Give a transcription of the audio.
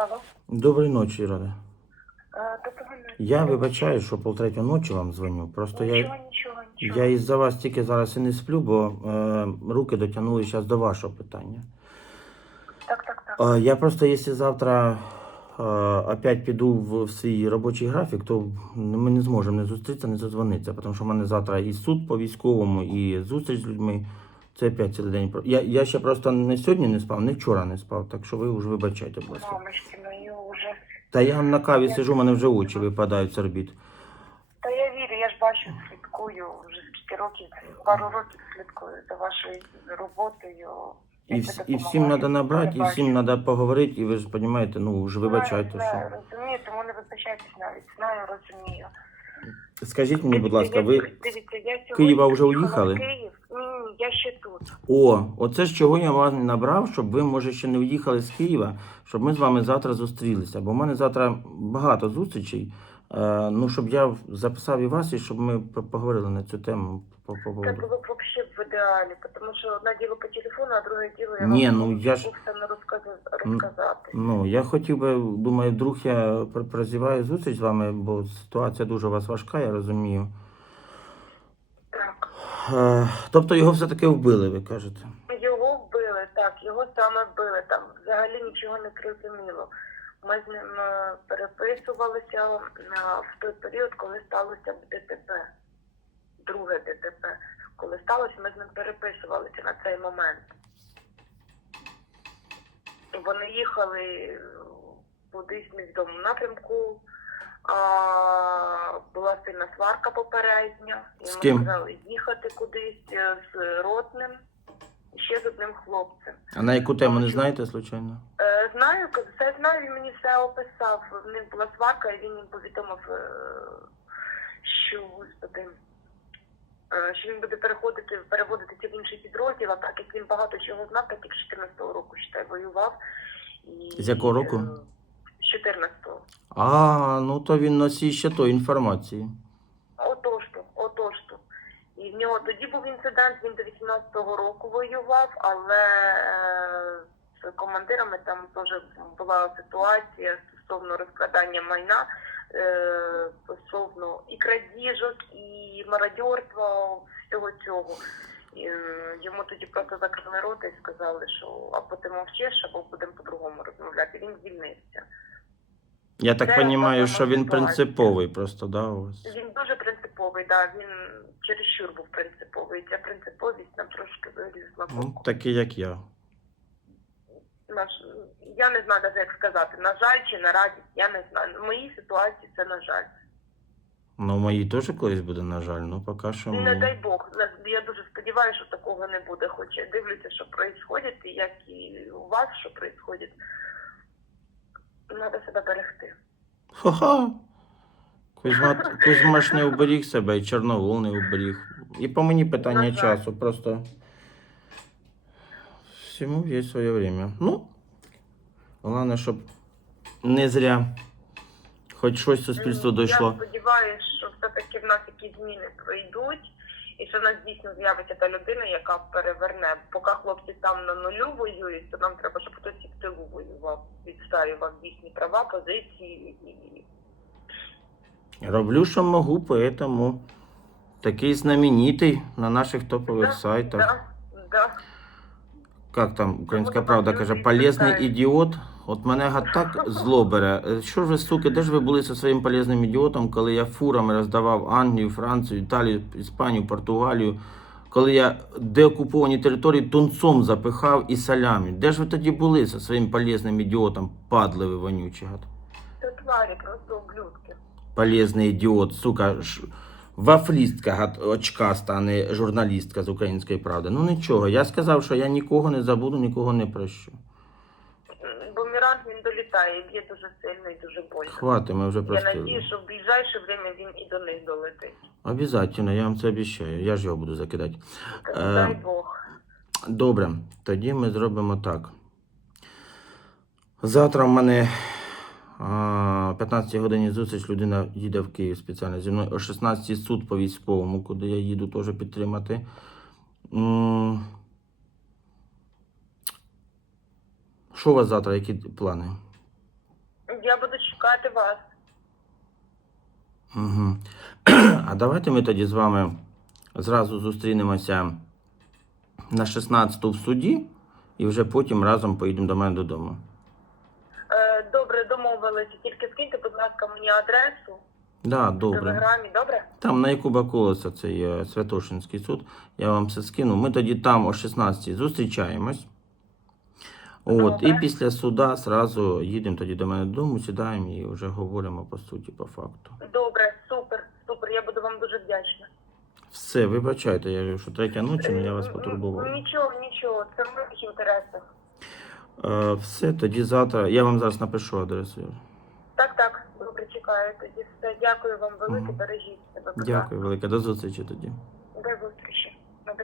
Алло. Доброї ночі, Рада. Доброго ночі. Я вибачаю, що полтретього ночі вам дзвоню. Просто Нічого, я, нічого, нічого. я із-за вас тільки зараз і не сплю, бо е, руки дотягнули зараз до вашого питання. Так, так, так. Е, я просто, якщо завтра е, опять піду в, в свій робочий графік, то ми не зможемо не зустрітися, не задзвонитися, тому що в мене завтра і суд по військовому, і зустріч з людьми. Це опять цілий день. Я, я ще просто не сьогодні не спав, не вчора не спав, так що ви вже вибачайте, будь ласка. Мамочки, мої ужас. Та я на каві сижу, мене вже очі випадають з орбіт. Та я вірю, я ж бачу, слідкую вже скільки років, пару років слідкую за вашою роботою. І, вс- і всім треба набрати, і всім треба поговорити, і ви ж розумієте, ну вже вибачайте, Знаю, що. розумію, тому не вибачайтесь навіть. Знаю, розумію. Скажіть мені, будь ласка, ви. Дивіться, я сьогодні Києва вже в уїхали? Київ. Ні, я ще тут. О, оце ж чого я вас не набрав, щоб ви, може, ще не уїхали з Києва, щоб ми з вами завтра зустрілися. Бо в мене завтра багато зустрічей. Е, ну, щоб я записав і вас, і щоб ми по- поговорили на цю тему. По, по, по- Це було б взагалі в ідеалі, тому що одне діло по телефону, а друге діло я Ні, вам ну, я ж- все не розказа- розказати. Ну, я хотів би, думаю, вдруг я пр- прозіваю зустріч з вами, бо ситуація дуже у вас важка, я розумію. Е, тобто його все-таки вбили, ви кажете. Його вбили, так, його саме вбили. Там взагалі нічого не зрозуміло. Ми з ним е, переписувалися в той період, коли сталося ДТП. Друге ДТП. Коли сталося, ми з ним переписувалися на цей момент. Вони їхали в невідомому напрямку. Була сильна сварка попередня. З Йому ким? сказали їхати кудись е, з ротним, і ще з одним хлопцем. А на яку тему не знаєте, случайно? Е, знаю, все знаю, він мені все описав. В них була сварка, і він їм повідомив, е, що господи, що він буде переходити, переводитися в інший підрозділ, а так як він багато чого знав, так як 14-го року ще воював. І, З якого року? З 14-го. А, ну то він носій ще тої інформації. Отож то, отож то. І в нього тоді був інцидент, він до 18-го року воював, але е, з командирами там теж була ситуація стосовно розкрадання майна, е, стосовно і крадіжок, і мародьорства, всього цього. Е, йому тоді просто закрили рота і сказали, що або ти мовчиш, або будемо по-другому розмовляти. Він звільнився. Я так розумію, що він ситуація. принциповий просто, да, вас? Він дуже принциповий, да, він чересчур був принциповий. Ця принциповість нам трошки вилізла. Ну, такий, як я. Наш, я не знаю навіть як сказати, на жаль чи на радість, я не знаю. В моїй ситуації це на жаль. Ну, моїй теж колись буде, на жаль, ну поки що. Не дай Бог. Я дуже сподіваюся, що такого не буде. Хоч я дивлюся, що відбувається, і як і у вас, що відбувається. Треба себе берегти. Ха-ха. Кузьма, Кузьма ж не уберіг себе, і Чорновол не уберіг. І по мені питання На жаль. часу, просто. Всьому є своє время. Ну, головне, щоб не зря хоч щось суспільство Ну, Я дійшло. сподіваюся, що все-таки в нас якісь зміни пройдуть, і що в нас дійсно з'явиться та людина, яка переверне. Поки хлопці там на нулю воюють, то нам треба, щоб хтось і в тилу воював, відстоював їхні права, позиції Роблю, що можу, поэтому такий знаменитий на наших топових Да, сайтах. да, да. Як там українська правда каже, полезний ідіот. От мене га так зло бере. Е, Що ж ви, суки, де ж ви були зі своїм полезним ідіотом, коли я фурами роздавав Англію, Францію, Італію, Іспанію, Португалію, коли я деокуповані території тунцом запихав і салямі? Де ж ви тоді були зі своїм полезним ідіотом, падли ви вонючі гад? Це тварі, просто ублюдки. Полезний ідіот, сука, ш... вафлістка гад, очкаста, а не журналістка з української правди. Ну нічого, я сказав, що я нікого не забуду, нікого не прощу. Він долітає, б'є дуже сильно і дуже больно. Хватить, ми вже Я простили. надію, що в ближайше время він і до них долетить. Обязательно, я вам це обіцяю. Я ж його буду закидати. Так, Е, Дай Бог. Добре, тоді ми зробимо так. Завтра в мене а, 15 годині зустріч людина їде в Київ спеціально зі мною о 16 суд по військовому, куди я їду теж підтримати. М, Що у вас завтра, які плани? Я буду чекати вас. Угу. А давайте ми тоді з вами зразу зустрінемося на 16 в суді і вже потім разом поїдемо до мене додому. Е, добре, домовилися. Тільки скиньте, будь ласка, мені адресу Да, в добре. телеграмі, добре? Там на Якуба Колеса, це є Святошинський суд. Я вам все скину. Ми тоді там о 16 зустрічаємось. От, і після суда зразу їдемо тоді до мене додому, сідаємо і вже говоримо по суті, по факту. Добре, супер, супер. Я буду вам дуже вдячна. Все, вибачайте, я говорю, що третя ночі, але я вас потурбував. Нічого, нічого, це в моїх інтересах. Е, все, тоді завтра. Я вам зараз напишу адресу. Так, так, добре, чекаю тоді. Все, дякую вам велике, Мгм. бережіть себе. будь Дякую велике, до зустрічі тоді. До зустрічі. На.